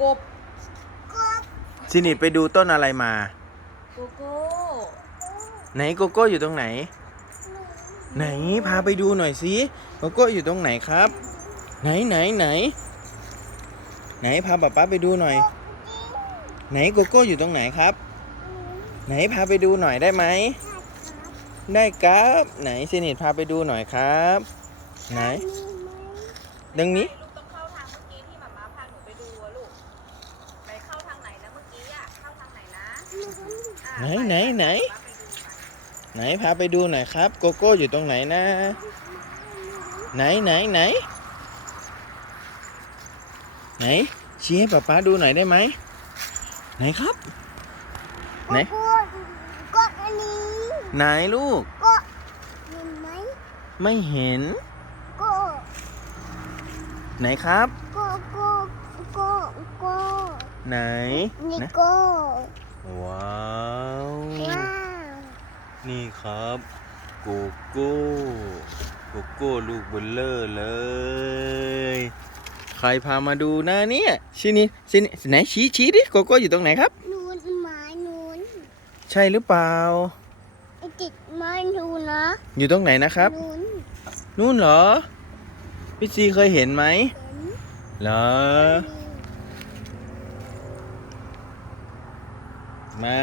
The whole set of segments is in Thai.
กบซินิดไปดูต้นอะไรมา โกโก้ไหนโกโก้อยู่ตรงไหน ไหนพาไปดูหน่อยสิโกโก้อยู่ตรงไหนครับ ไหนไหนไหน ไหนพาป๊าป๊าไปดูหน่อย ไหนโกโก้อยู่ตรงไหนครับ ไหนพาไปดูหน่อยได้ไหมได้ครับ ไหนซินิดพาไปดูหน่อยครับ ไหนดังนี้ ไหนไหนไหน ไหนพาไปดูหน่อยครับ โกโก้อยู่ตรงไหนนะ ไหนไหนไหน ไหนชี้ให้ป๊าป๊าดูหน่อยได้ไหมไหนครับ ไหนก็อันนี้ ไหนลูกก็เห็นไหมไม่เห็นก็ไหนครับก็ก็ก็ก็ไหนนี่นะก็ ว้าว ว้าวนี่ครับโกโก้โกโก้ลูกเบลเลอร์เลย ใครพามาดูนะเนี่ยชินี่ชินี่ไหนชี้ชี้ดิโกโก้อยู่ตรงไหนครับ นูนไม้นูนใช่หรือเปล่า ไอติดไม้นูนนะอยู่ตรงไหนนะครับ นูนนู่นเหรอพี่ซีเคยเห็นไหมเห็นเหร มา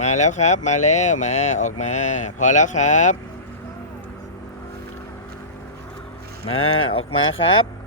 มาแล้วครับ มาแล้วมาออกมา พอแล้วครับ มาออกมาครับ